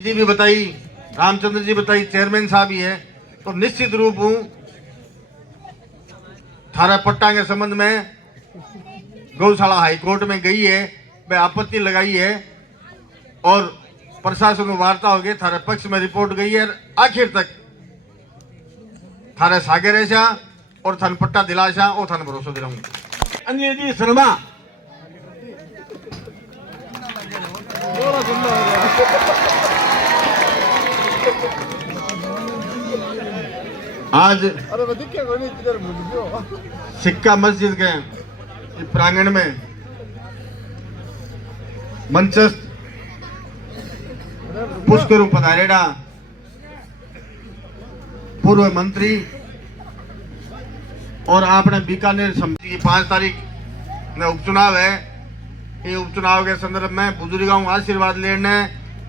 जी भी बताई, रामचंद्र जी बताई, चेयरमैन साहब ही है, तो निश्चित रूप हूं थारा पट्टा के संबंध में गौशाला हाईकोर्ट में गई है, वह आपत्ति लगाई है और प्रशासन को वार्ता हो गई, थारे पक्ष में रिपोर्ट गई है। आखिर तक थारे सागे रहशा और थान पट्टा दिलाशा और थान भरोसा दिलाऊंगा। अनिल जी शर्मा आज सिक्का मस्जिद के प्रांगण में मंचस्थ पुष्कर पधारेड़ा पूर्व मंत्री और आपने बीकानेर समिति की 5 तारीख में उपचुनाव है। ये उपचुनाव के संदर्भ में बुजुर्गों आशीर्वाद लेने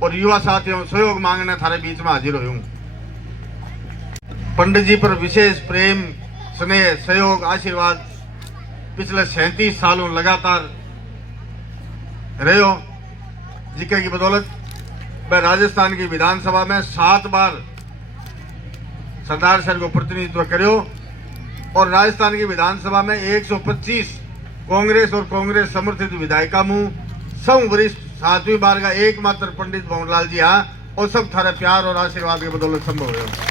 और युवा साथियों सहयोग मांगने थारे बीच में हाजिर हूँ। पंडित जी पर विशेष प्रेम, स्नेह, सहयोग, आशीर्वाद पिछले 37 सालों लगातार रहे हो, जिसके की बदौलत मैं राजस्थान की विधानसभा में 7 बार सरदार सर को प्रतिनिधित्व करो और राजस्थान की विधानसभा में 125 कांग्रेस और कांग्रेस समर्थित विधायिका मुँह सब वरिष्ठ 7वीं बार का एकमात्र पंडित भवनलाल जी हाँ, और सब थारे प्यार और आशीर्वाद की बदौलत संभव है।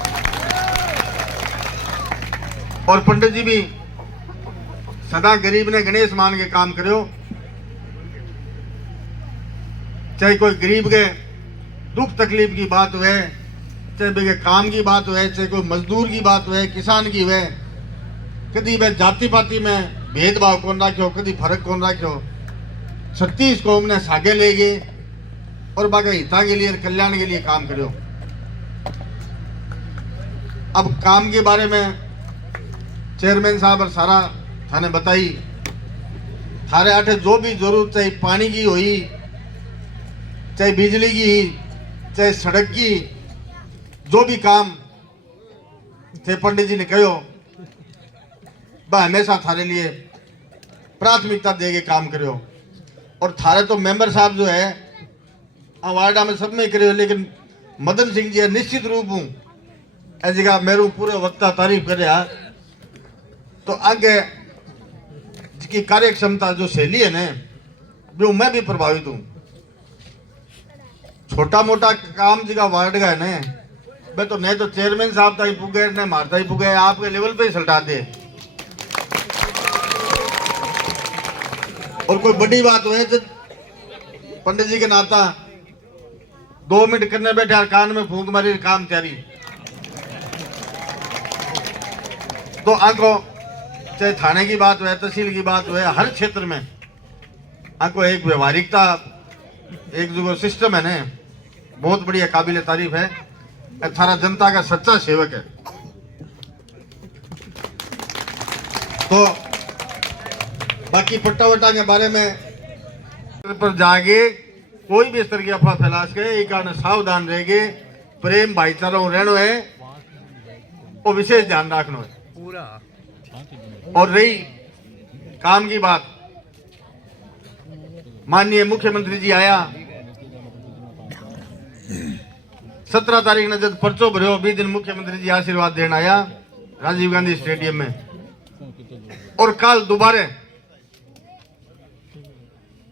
और पंडित जी भी सदा गरीब ने गणेश मान के काम करो, चाहे कोई गरीब के दुख तकलीफ की बात हुए, चाहे बेगे काम की बात हुए, चाहे कोई मजदूर की बात हुए, किसान की हुए, कभी वे जाति पाति में भेदभाव कौन रखो, कभी फर्क कौन रखो। 36 कौम ने सागे ले गए और बाकी हिता के लिए, कल्याण के लिए काम करो। अब काम के बारे में चेयरमैन साहब और सारा थाने बताई, थारे आठे जो भी जरूरत, चाहे पानी की हुई, चाहे बिजली की, चाहे सड़क की, जो भी काम थे पंडित जी ने कहो, वह हमेशा थारे लिए प्राथमिकता देके काम करो। और थारे तो मेंबर साहब जो है वार्डा में सब में करे, लेकिन मदन सिंह जी निश्चित रूप हूँ ऐसी जगह मेरू पूरे वक्ता तारीफ करे, तो आगे की कार्य क्षमता जो शैली है ना, जो मैं भी प्रभावित हूँ। छोटा मोटा काम जगह वार्ड का है ना, मैं तो नहीं तो चेयरमैन साहब तक पुगे न मारता ही पुगे, आपके लेवल पे ही सल्टा दे। और कोई बड़ी बात हुए तो पंडित जी के नाता 2 मिनट करने बैठे और कान में फूंक मारी, काम तैयारी। तो आंखों चाहे थाने की बात हुए, तहसील की बात हुए, हर क्षेत्र में आंखों एक व्यवहारिकता, एक जो सिस्टम है ना, बहुत बढ़िया, काबिल तारीफ है। थारा जनता का सच्चा सेवक है। तो बाकी पट्टा वट्टा के बारे में पर जागे कोई भी इस तरह की अफवाह फैला सके, एक कारण सावधान रहेंगे। प्रेम भाईचारा रहना है और विशेष ध्यान रखना है पूरा। और रही काम की बात, माननीय मुख्यमंत्री जी आया 17 तारीख ने जब पर्चो भरो, 20 दिन मुख्यमंत्री जी आशीर्वाद देना आया राजीव गांधी स्टेडियम में। और कल दोबारा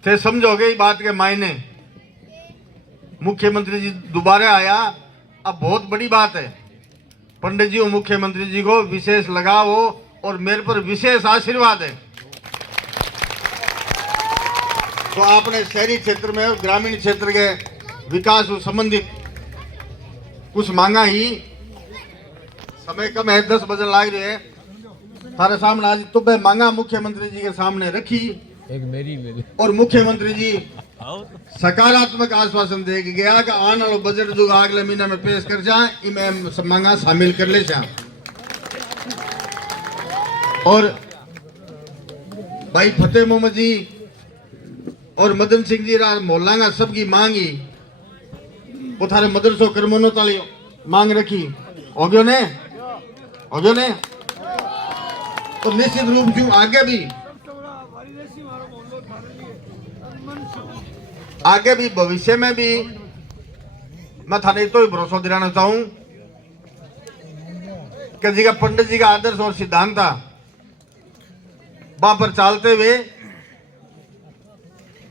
थे, समझोगे बात के मायने, मुख्यमंत्री जी दोबारा आया। अब बहुत बड़ी बात है, पंडित जी और मुख्यमंत्री जी को विशेष लगाव हो और मेरे पर विशेष आशीर्वाद है। तो आपने शहरी क्षेत्र में और ग्रामीण क्षेत्र के विकास से संबंधित कुछ मांगा ही, समय कम है, 10 बजे लाग रहे हैं, सारे सामने आज तो मांगा मुख्यमंत्री जी के सामने रखी। एक मेरी और मुख्यमंत्री जी सकारात्मक आश्वासन दे गया कि आने वाला बजट जो अगले महीने में पेश कर जाए, इनमें मांगा शामिल कर ले जाए। और भाई फतेह मोहम्मद जी और मदन सिंह जी मोहल्ला सबकी मांगी, वो थारे मदरसों कर्मों ताली मांग रखी, हो गयो ने, हो गयो ने। तो निश्चित रूप से आगे भी भविष्य में भी मैं थाने तो ही भरोसा दिलाना चाहूं कि जी का पंडित जी का आदर्श और सिद्धांत था वहां पर चलते हुए,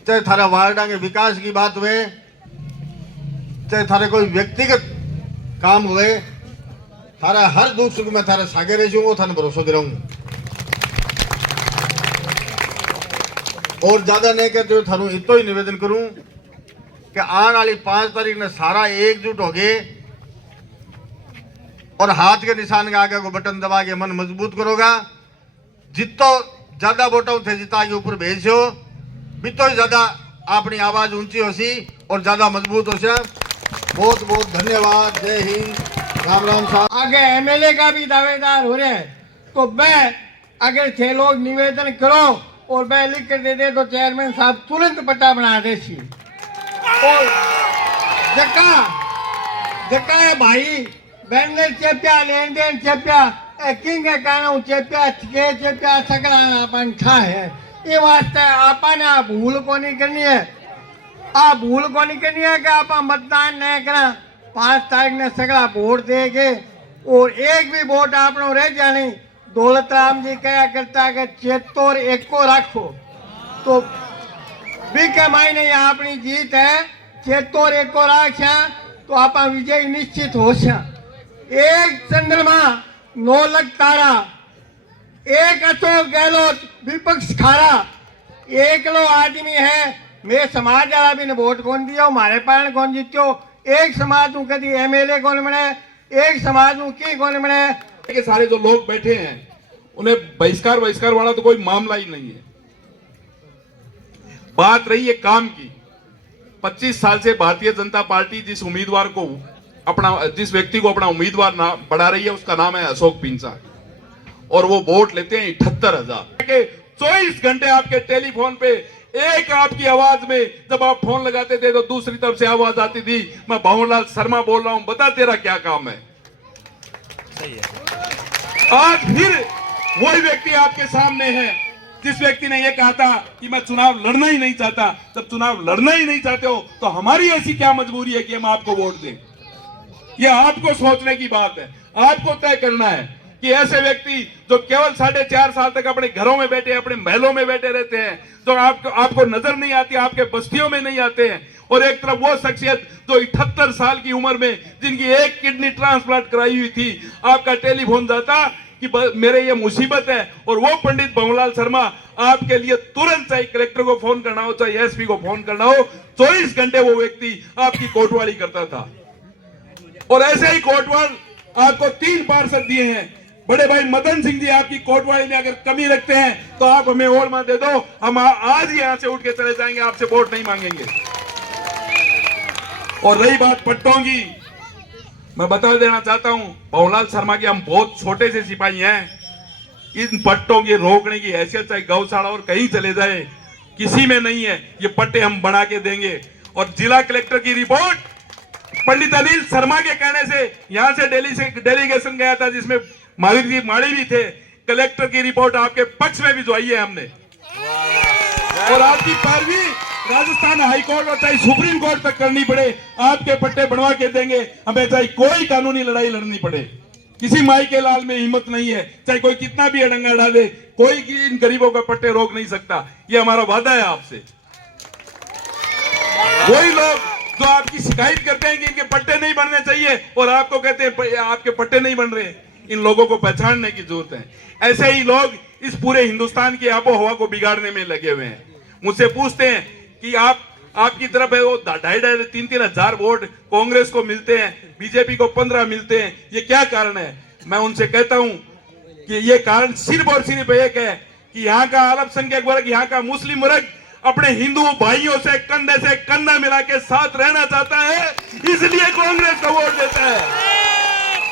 चाहे थारा वार्डा के विकास की बात हुए, चाहे थारे कोई व्यक्तिगत काम हुए, थारा हर दुख सुख में थारे सागे रही वो थाने भरोसा दिलाऊंगा। और ज्यादा नहीं कहते हुए थानू इतो ही निवेदन करूं कि आने वाली 5 तारीख ने सारा एकजुट हो गए और हाथ के निशान के आगे को बटन दबा के मन मजबूत करोगा। जितो ज्यादा वोटों थे जिता के ऊपर भेजो, बितो ज्यादा अपनी आवाज ऊंची हो सी और ज्यादा मजबूत हो सा। बहुत बहुत धन्यवाद। जय हिंद। राम राम साहब। आगे एमएलए का भी दावेदार हो रहे हैं, तो मैं अगर 6 लोग निवेदन करो और मैं लिख कर दे दे तो चेयरमैन साहब तुरंत पट्टा बना दे सी। और जका है भाई बैनर चेप्या लेन देन चेप्या किंग है कहना चेप्या के चेप्या सकला अपन था है ये वास्ते आपने आ भूल को नहीं करनी है। आ भूल को नहीं करनी है कि आप मतदान नहीं करा। 5 तारीख ने सगला वोट देंगे और एक भी वोट आपनो रह जानी। दौलत राम जी कहा करता है कि चेतोर एक को रखो, तो भी के मायने अपनी जीत है। चेतोर एक को रखा तो आप विजय निश्चित हो सा। एक चंद्रमा 9 लाख तारा, एक अशोक गहलोत विपक्ष खारा, एक लो आदमी है। मैं समाज वाला भी ने वोट कौन दिया, हमारे पास कौन जीत्यो। एक समाज हूँ कभी एमएलए कौन बने, एक समाज हूँ की कौन बने। के सारे जो लोग बैठे हैं उन्हें बहिष्कार वाला तो कोई मामला ही नहीं है। बात रही है काम की। 25 साल से भारतीय जनता पार्टी जिस उम्मीदवार को जिस व्यक्ति को अपना उम्मीदवार बढ़ा रही है उसका नाम है अशोक पिंचा, और वो वोट लेते हैं 78,000। 24 घंटे आपके टेलीफोन पे एक आपकी आवाज में जब आप फोन लगाते थे तो दूसरी तरफ से आवाज आती थी, मैं भंवरलाल शर्मा बोल रहा हूं, बता तेरा क्या काम है। सही है। आज फिर वही व्यक्ति आपके सामने है जिस व्यक्ति ने यह कहा था कि मैं चुनाव लड़ना ही नहीं चाहता। जब चुनाव लड़ना ही नहीं चाहते हो तो हमारी ऐसी क्या मजबूरी है कि हम आपको वोट दें। यह आपको सोचने की बात है, आपको तय करना है कि ऐसे व्यक्ति जो केवल 4.5 साल तक अपने घरों में बैठे, अपने महलों में बैठे रहते हैं, जो आपको नजर नहीं आती, आपके बस्तियों में नहीं आते हैं, और एक तरफ वो शख्सियत जो 78 साल की उम्र में जिनकी एक किडनी ट्रांसप्लांट कराई हुई थी, आपका टेलीफोन जाता कि मेरे ये मुसीबत है, और वो पंडित भंवरलाल शर्मा आपके लिए तुरंत चाहे कलेक्टर को फोन करना हो चाहे एसपी को फोन करना हो, 24 घंटे वो व्यक्ति आपकी कोटवाली करता था। और ऐसे ही कोटवाल आपको 3 पार्षद दिए हैं। बड़े भाई मदन सिंह जी आपकी कोटवाली में अगर कमी रखते हैं तो आप हमें और मत दे दो, हम आज ही यहां से उठ के चले जाएंगे, आपसे वोट नहीं मांगेंगे। और रही बात पट्टों की, मैं बता देना चाहता हूं भंवरलाल शर्मा के हम बहुत छोटे से सिपाही हैं। इन पट्टों की रोकने की हैसियत चाहे गौशाला और कहीं चले जाए किसी में नहीं है। ये पट्टे हम बना के देंगे। और जिला कलेक्टर की रिपोर्ट पंडित अनिल शर्मा के कहने से यहां से दिल्ली से डेलीगेशन गया था जिसमें महावीर जी माड़ी भी थे। कलेक्टर की रिपोर्ट आपके पक्ष में भिजवाई है हमने, और आपकी पैरवी राजस्थान हाईकोर्ट और चाहे सुप्रीम कोर्ट तक करनी पड़े, आपके पट्टे बनवा के देंगे। हमें चाहे कोई कानूनी लड़ाई लड़नी पड़े, किसी माई के लाल में हिम्मत नहीं है। चाहे कोई कितना भी अड़ंगा डाले, कोई इन गरीबों का पट्टे रोक नहीं सकता। ये हमारा वादा है आपसे। वही लोग जो आपकी शिकायत करते हैं कि इनके पट्टे नहीं बनने चाहिए और आपको कहते हैं आपके पट्टे नहीं बन रहे, इन लोगों को पहचानने की जरूरत है। ऐसे ही लोग इस पूरे हिंदुस्तान की आबो हवा को बिगाड़ने में लगे हुए हैं। मुझसे पूछते हैं कि आपकी तरफ है वो 2,500-3,000 हजार वोट कांग्रेस को मिलते हैं, बीजेपी को 15 मिलते हैं, ये क्या कारण है। मैं उनसे कहता हूं कि ये कारण सिर्फ और सिर्फ एक है कि यहाँ का अल्पसंख्यक वर्ग, यहाँ का मुस्लिम वर्ग अपने हिंदू भाइयों से कंधे से कंधा मिला के साथ रहना चाहता है, इसलिए कांग्रेस को वोट देता है।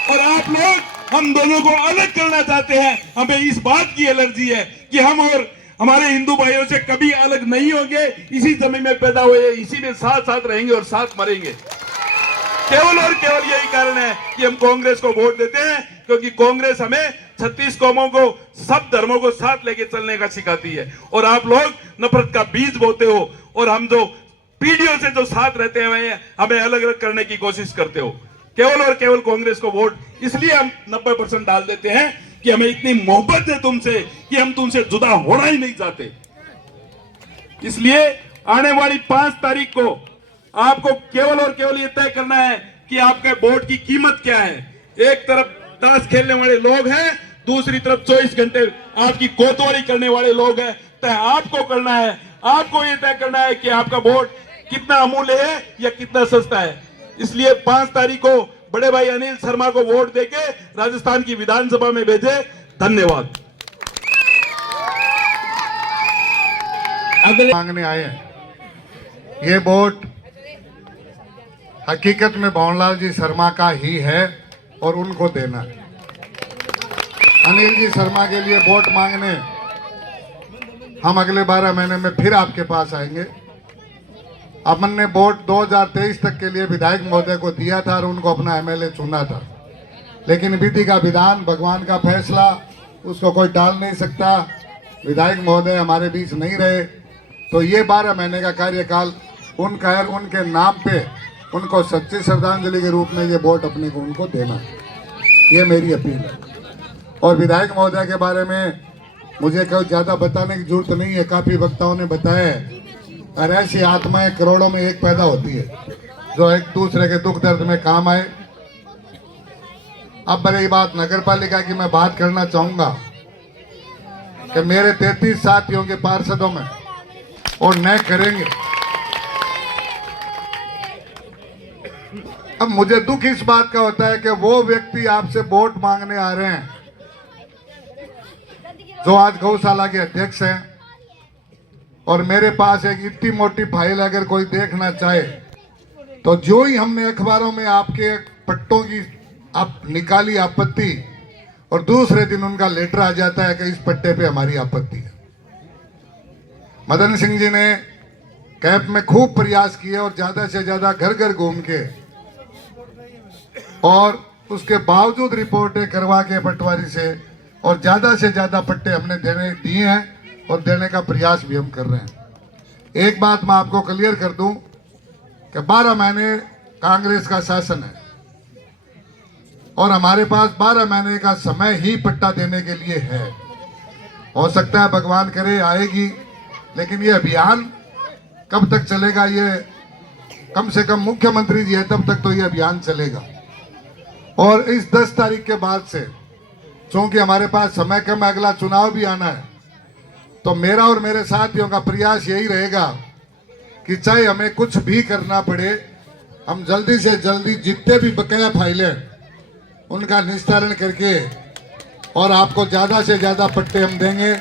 और आप लोग हम दोनों को अलग करना चाहते हैं। हमें इस बात की एलर्जी है कि हम और हमारे हिंदू भाइयों से कभी अलग नहीं होंगे। इसी जमीन में पैदा हुए, इसी में साथ साथ रहेंगे और साथ मरेंगे। केवल और केवल यही कारण है कि हम कांग्रेस को वोट देते हैं, क्योंकि कांग्रेस हमें 36 कौमों को, सब धर्मों को साथ लेके चलने का सिखाती है। और आप लोग नफरत का बीज बोते हो। और हम जो पीढ़ियों से जो साथ रहते हैं हमें अलग अलग करने की कोशिश करते हो। केवल और केवल कांग्रेस को वोट इसलिए हम 90% डाल देते हैं कि हमें इतनी मोहब्बत है तुमसे कि हम तुमसे जुदा होना ही नहीं चाहते। इसलिए आने वाली 5 तारीख को आपको केवल और केवल ये तय करना है कि आपके वोट की कीमत क्या है। एक तरफ ताश खेलने वाले लोग हैं, दूसरी तरफ 24 घंटे आपकी कोतवाली करने वाले लोग हैं। तय आपको करना है, आपको ये तय करना है कि आपका वोट कितना अमूल्य है या कितना सस्ता है। इसलिए 5 तारीख को बड़े भाई अनिल शर्मा को वोट देके राजस्थान की विधानसभा में भेजे। धन्यवाद। अगले मांगने आए हैं। ये वोट हकीकत में भवनलाल जी शर्मा का ही है और उनको देना है। अनिल जी शर्मा के लिए वोट मांगने हम अगले 12 महीने में फिर आपके पास आएंगे। अपन ने वोट 2023 तक के लिए विधायक महोदय को दिया था और उनको अपना एमएलए चुना था, लेकिन विधि का विधान, भगवान का फैसला, उसको कोई टाल नहीं सकता। विधायक महोदय हमारे बीच नहीं रहे, तो ये 12 महीने का कार्यकाल उनका है। उनके नाम पे उनको सच्ची श्रद्धांजलि के रूप में ये वोट अपने को उनको देना, ये मेरी अपील है। और विधायक महोदय के बारे में मुझे कोई ज़्यादा बताने की जरूरत नहीं है, काफ़ी वक्ताओं ने बताया है। और ऐसी आत्माएं करोड़ों में एक पैदा होती है जो एक दूसरे के दुख दर्द में काम आए। अब रही बात नगर पालिका की, मैं बात करना चाहूंगा कि मेरे 33 साथियों के पार्षदों में और नए करेंगे। अब मुझे दुख इस बात का होता है कि वो व्यक्ति आपसे वोट मांगने आ रहे हैं जो आज गौशाला के अध्यक्ष हैं, और मेरे पास एक इतनी मोटी फाइल अगर कोई देखना चाहे तो जो ही हमने अखबारों में आपके पट्टों की आप निकाली आपत्ति, और दूसरे दिन उनका लेटर आ जाता है कि इस पट्टे पे हमारी आपत्ति है। मदन सिंह जी ने कैंप में खूब प्रयास किए और ज्यादा से ज्यादा घर घर घूम के, और उसके बावजूद रिपोर्टें करवा के पटवारी से, और ज्यादा से ज्यादा पट्टे हमने देने दिए हैं और देने का प्रयास भी हम कर रहे हैं। एक बात मैं आपको क्लियर कर दूं कि 12 महीने कांग्रेस का शासन है और हमारे पास 12 महीने का समय ही पट्टा देने के लिए है। हो सकता है भगवान करे आएगी, लेकिन ये अभियान कब तक चलेगा, ये कम से कम मुख्यमंत्री जी है तब तक तो ये अभियान चलेगा। और इस 10 तारीख के बाद से, चूंकि हमारे पास समय कम है, अगला चुनाव भी आना है, तो मेरा और मेरे साथियों का प्रयास यही रहेगा कि चाहे हमें कुछ भी करना पड़े, हम जल्दी से जल्दी जितने भी बकाया फाइलें उनका निस्तारण करके और आपको ज़्यादा से ज़्यादा पट्टे हम देंगे,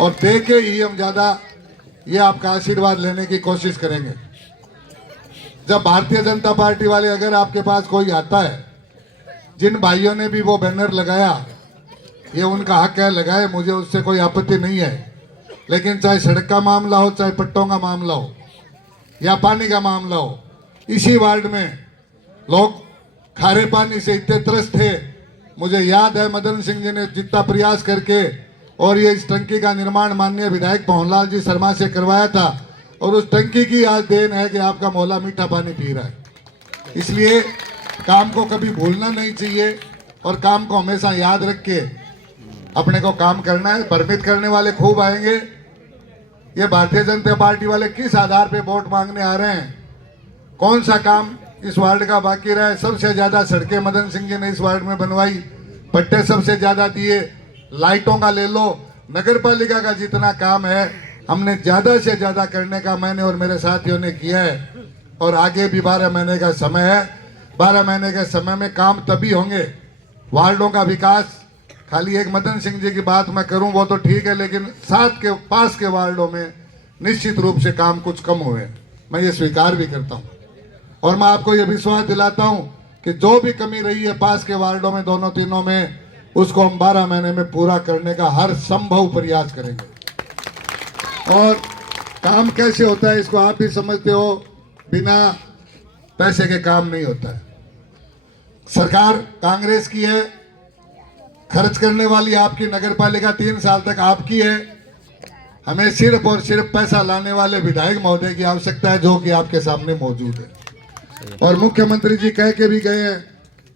और दे के ही हम ज़्यादा ये आपका आशीर्वाद लेने की कोशिश करेंगे। जब भारतीय जनता पार्टी वाले अगर आपके पास कोई आता है, जिन भाइयों ने भी वो बैनर लगाया, ये उनका हक है, लगाए, मुझे उससे कोई आपत्ति नहीं है। लेकिन चाहे सड़क का मामला हो, चाहे पट्टों का मामला हो या पानी का मामला हो, इसी वार्ड में लोग खारे पानी से इतने त्रस्त थे। मुझे याद है मदन सिंह जी ने जितना प्रयास करके और ये इस टंकी का निर्माण माननीय विधायक भवनलाल जी शर्मा से करवाया था, और उस टंकी की आज देन है कि आपका मोहल्ला मीठा पानी पी रहा है। इसलिए काम को कभी भूलना नहीं चाहिए और काम को हमेशा याद रख के अपने को काम करना है। भ्रमित करने वाले खूब आएंगे। ये भारतीय जनता पार्टी वाले किस आधार पे वोट मांगने आ रहे हैं, कौन सा काम इस वार्ड का बाकी रहा है? सबसे ज्यादा सड़कें मदन सिंह जी ने इस वार्ड में बनवाई, पट्टे सबसे ज्यादा दिए, लाइटों का ले लो, नगर पालिका का जितना काम है हमने ज्यादा से ज्यादा करने का मैंने और मेरे साथियों ने किया है। और आगे भी 12 महीने का समय है। 12 महीने के समय में काम तभी होंगे। वार्डों का विकास खाली एक मदन सिंह जी की बात मैं करूं वो तो ठीक है, लेकिन साथ के पास के वार्डों में निश्चित रूप से काम कुछ कम हुए, मैं ये स्वीकार भी करता हूं। और मैं आपको ये विश्वास दिलाता हूं कि जो भी कमी रही है पास के वार्डों में, दोनों तीनों में, उसको हम 12 महीने में पूरा करने का हर संभव प्रयास करेंगे। और काम कैसे होता है इसको आप भी समझते हो, बिना पैसे के काम नहीं होता है। सरकार कांग्रेस की है, खर्च करने वाली आपकी नगर पालिका 3 साल तक आपकी है, हमें सिर्फ और सिर्फ पैसा लाने वाले विधायक महोदय की आवश्यकता है, जो कि आपके सामने मौजूद है। और मुख्यमंत्री जी कह के भी गए हैं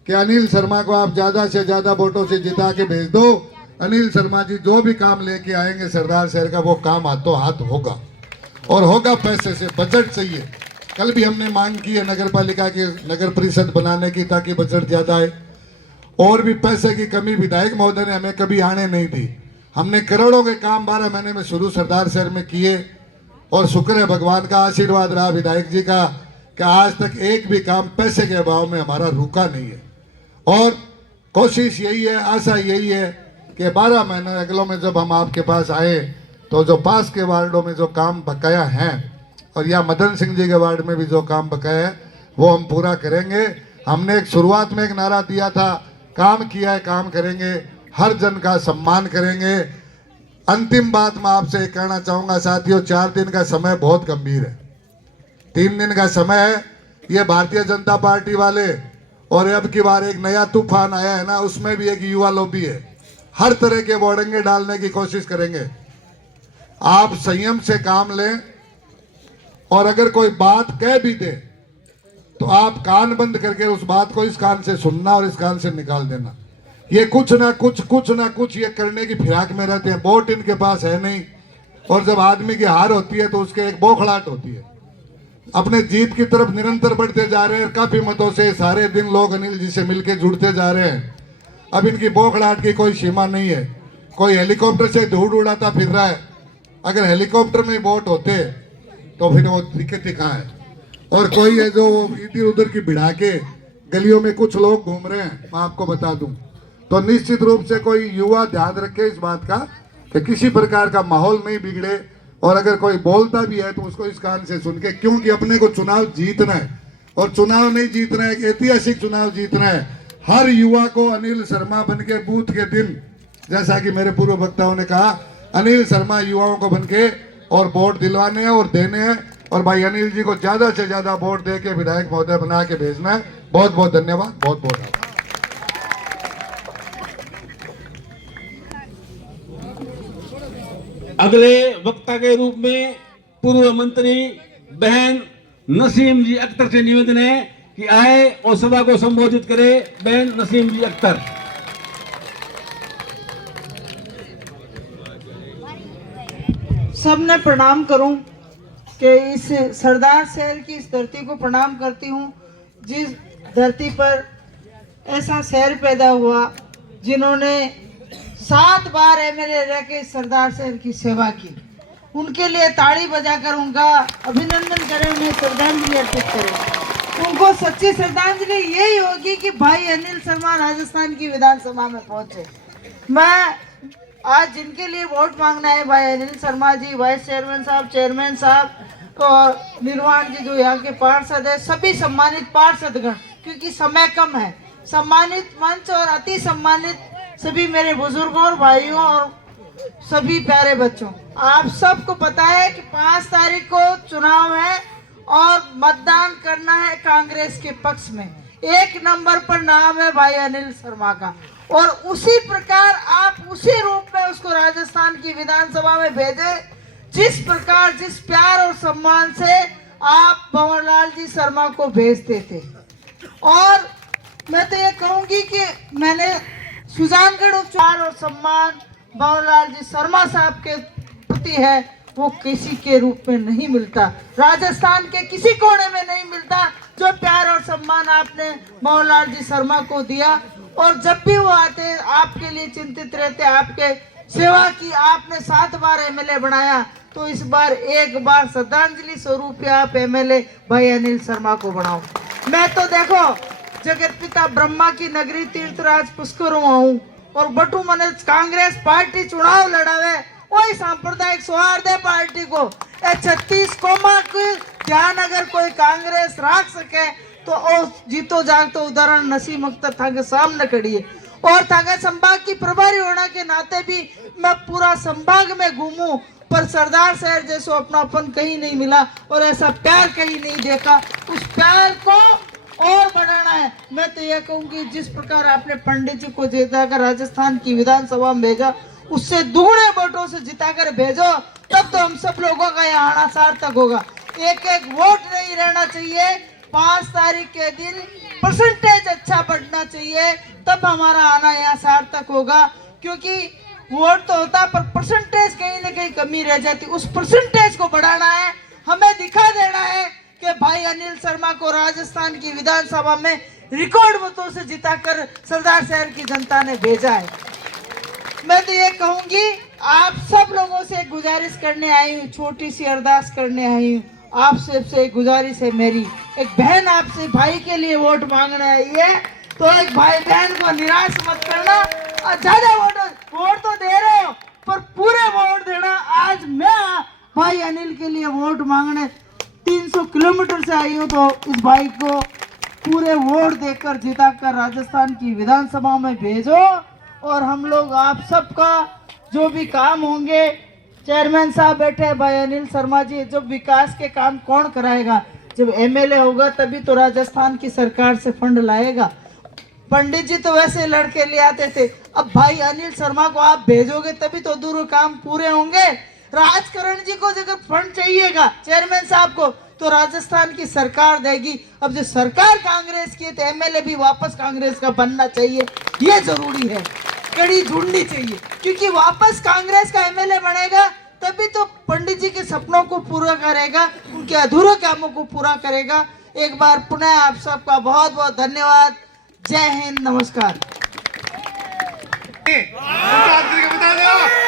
कि अनिल शर्मा को आप ज्यादा से ज्यादा वोटों से जिता के भेज दो। अनिल शर्मा जी जो भी काम लेके आएंगे सरदार शहर का, वो काम हाथों हाथ होगा और होगा पैसे से। बजट चाहिए। कल भी हमने मांग की है नगर पालिका के नगर परिषद बनाने की, ताकि बजट ज्यादा आए। और भी पैसे की कमी विधायक महोदय ने हमें कभी आने नहीं दी। हमने करोड़ों के काम 12 महीने में शुरू सरदार शहर में किए और शुक्र है भगवान का आशीर्वाद रहा विधायक जी का कि आज तक एक भी काम पैसे के अभाव में हमारा रुका नहीं है। और कोशिश यही है, आशा यही है कि 12 महीने अगलों में जब हम आपके पास आए तो जो पास के वार्डों में जो काम बकाया हैं और या मदन सिंह जी के वार्ड में भी जो काम बकाया है वो हम पूरा करेंगे। हमने एक शुरुआत में एक नारा दिया था, काम किया है काम करेंगे, हर जन का सम्मान करेंगे। अंतिम बात मैं आपसे एक कहना चाहूंगा साथियों, 4 दिन का समय बहुत गंभीर है। 3 दिन का समय है। ये भारतीय जनता पार्टी वाले और अब की बार एक नया तूफान आया है ना, उसमें भी एक युवा लॉबी है। हर तरह के बोर्डंगे डालने की कोशिश करेंगे। आप संयम से काम लें और अगर कोई बात कह भी दे तो आप कान बंद करके उस बात को इस कान से सुनना और इस कान से निकाल देना। ये कुछ ना कुछ ये करने की फिराक में रहते हैं। वोट इनके पास है नहीं और जब आदमी की हार होती है तो उसके एक बौखलाहट होती है। अपने जीत की तरफ निरंतर बढ़ते जा रहे हैं। काफी मतों से सारे दिन लोग अनिल जी से मिलके जुड़ते जा रहे हैं। अब इनकी बौखलाहट की कोई सीमा नहीं है। कोई हेलीकॉप्टर से धूल उड़ाता फिर रहा है। अगर हेलीकॉप्टर में वोट होते तो फिर वो दिक्कत कहाँ है। और कोई है जो इधर उधर की भिड़ा के गलियों में कुछ लोग घूम रहे हैं, मैं आपको बता दूं। तो निश्चित रूप से कोई युवा ध्यान रखे इस बात का कि किसी प्रकार का माहौल नहीं बिगड़े। और अगर कोई बोलता भी है तो उसको इस कान से सुन के, क्योंकि अपने को चुनाव जीतना है और चुनाव नहीं जीतना है, एक ऐतिहासिक चुनाव जीतना है। हर युवा को अनिल शर्मा बन के बूथ के दिन, जैसा कि मेरे पूर्व वक्ताओं ने कहा, अनिल शर्मा युवाओं को बन के और वोट दिलवाने हैं और देने हैं। और भाई अनिल जी को ज्यादा से ज्यादा वोट दे के विधायक महोदय बना के भेजना है। बहुत बहुत धन्यवाद, बहुत बहुत आभार। अगले वक्ता के रूप में पूर्व मंत्री बहन नसीम जी अख्तर से निवेदन है कि आए और सभा को संबोधित करे। बहन नसीम जी अख्तर। सबने प्रणाम करूं कि इस सरदार शहर की इस धरती को प्रणाम करती हूं, जिस धरती पर ऐसा शहर पैदा हुआ जिन्होंने 7 बार एमएलए रह के सरदार शहर की सेवा की। उनके लिए ताड़ी बजाकर उनका अभिनंदन करें, उन्हें श्रद्धांजलि अर्पित करें। उनको सच्ची श्रद्धांजलि यही होगी कि भाई अनिल शर्मा राजस्थान की विधानसभा में पहुंचे। मैं आज जिनके लिए वोट मांगना है, भाई अनिल शर्मा जी, वाइस चेयरमैन साहब, चेयरमैन साहब और निर्वाण जी जो यहाँ के पार्षद है, सभी सम्मानित पार्षदगण, क्योंकि समय कम है, सम्मानित मंच और अति सम्मानित सभी मेरे बुजुर्गों और भाइयों और सभी प्यारे बच्चों, आप सबको पता है कि 5 तारीख को चुनाव है और मतदान करना है कांग्रेस के पक्ष में। 1 नंबर पर नाम है भाई अनिल शर्मा का और उसी प्रकार आप उसी रूप में उसको राजस्थान की विधानसभा में भेजे, जिस प्रकार जिस प्यार और सम्मान से आप भंवरलाल जी शर्मा को भेजते थे। और मैं तो ये कहूंगी कि मैंने सुजानगढ़ उपचार और सम्मान भंवरलाल जी शर्मा साहब के प्रति है, वो किसी के रूप में नहीं मिलता, राजस्थान के किसी कोने में नहीं मिलता जो प्यार और सम्मान आपने भंवरलाल जी शर्मा को दिया। और जब भी वो आते आपके लिए चिंतित रहते, आपके सेवा की, आपने 7 बार एमएलए बनाया, तो इस बार एक बार श्रद्धांजलि स्वरूप आप एमएलए भाई अनिल शर्मा को बनाओ। मैं तो देखो जगत पिता ब्रह्मा की नगरी तीर्थराज पुष्कर हूँ और बटू मने कांग्रेस पार्टी चुनाव लड़ावे, वही सांप्रदायिक सौहार्द पार्टी को 36 कौमा के ध्यान अगर कोई कांग्रेस रख सके तो ओ जीतो जागतो उदाहरण नसीम अख्तर था के सामने खड़ी है। और थागा संभाग की प्रभारी होने के नाते भी मैं पूरा संभाग में घूमूं, पर सरदार शहर जैसो अपनापन कहीं नहीं मिला और ऐसा प्यार कहीं नहीं देखा। उस प्यार को और बढ़ाना है। मैं तो यह कहूंगी जिस प्रकार आपने पंडित जी को जीता कर राजस्थान की विधानसभा में भेजा, उससे दुगने वोटों से जिताकर भेजो, तब तो हम सब लोगों का यहाँ आना सार्थक होगा। एक एक वोट नहीं रहना चाहिए, 5 तारीख के दिन परसेंटेज अच्छा बढ़ना चाहिए, तब हमारा आना यहाँ सार्थक होगा। क्योंकि वोट तो होता है पर परसेंटेज कहीं ना कहीं कमी रह जाती, उस परसेंटेज को बढ़ाना है, हमें दिखा देना है कि भाई अनिल शर्मा को राजस्थान की विधानसभा में रिकॉर्ड मतों से जिताकर सरदार शहर की जनता ने भेजा है। मैं तो ये कहूंगी, आप सब लोगों से गुजारिश करने आई हूँ, छोटी सी अरदास करने आई हूँ। आप सबसे गुजारिश है मेरी, एक बहन आपसे भाई के लिए वोट मांगने आई है, तो एक भाई बहन को निराश मत करना। और ज्यादा वोट तो दे रहे हो पर पूरे वोट देना। आज मैं भाई अनिल के लिए वोट मांगने 300 किलोमीटर से आई हूँ, तो इस भाई को पूरे वोट देकर जिताकर राजस्थान की विधानसभा में भेजो। और हम लोग आप सबका जो भी काम होंगे, चेयरमैन साहब बैठे हैं भाई अनिल शर्मा जी, जब विकास के काम कौन कराएगा? जब एमएलए होगा तभी तो राजस्थान की सरकार से फंड लाएगा। पंडित जी तो वैसे लड़के ले आते थे, अब भाई अनिल शर्मा को आप भेजोगे तभी तो दूर काम पूरे होंगे। राजकरण जी को अगर फंड चाहिएगा चेयरमैन साहब को, तो राजस्थान की सरकार देगी। अब जो सरकार कांग्रेस की है तो एमएलए भी वापस कांग्रेस का बनना चाहिए, ये जरूरी है, कड़ी ढूंढनी चाहिए। क्योंकि वापस कांग्रेस का एमएलए बनेगा तभी तो पंडित जी के सपनों को पूरा करेगा, उनके अधूरे कामों को पूरा करेगा। एक बार पुनः आप सबका बहुत बहुत धन्यवाद। जय हिंद, नमस्कार। बता दो।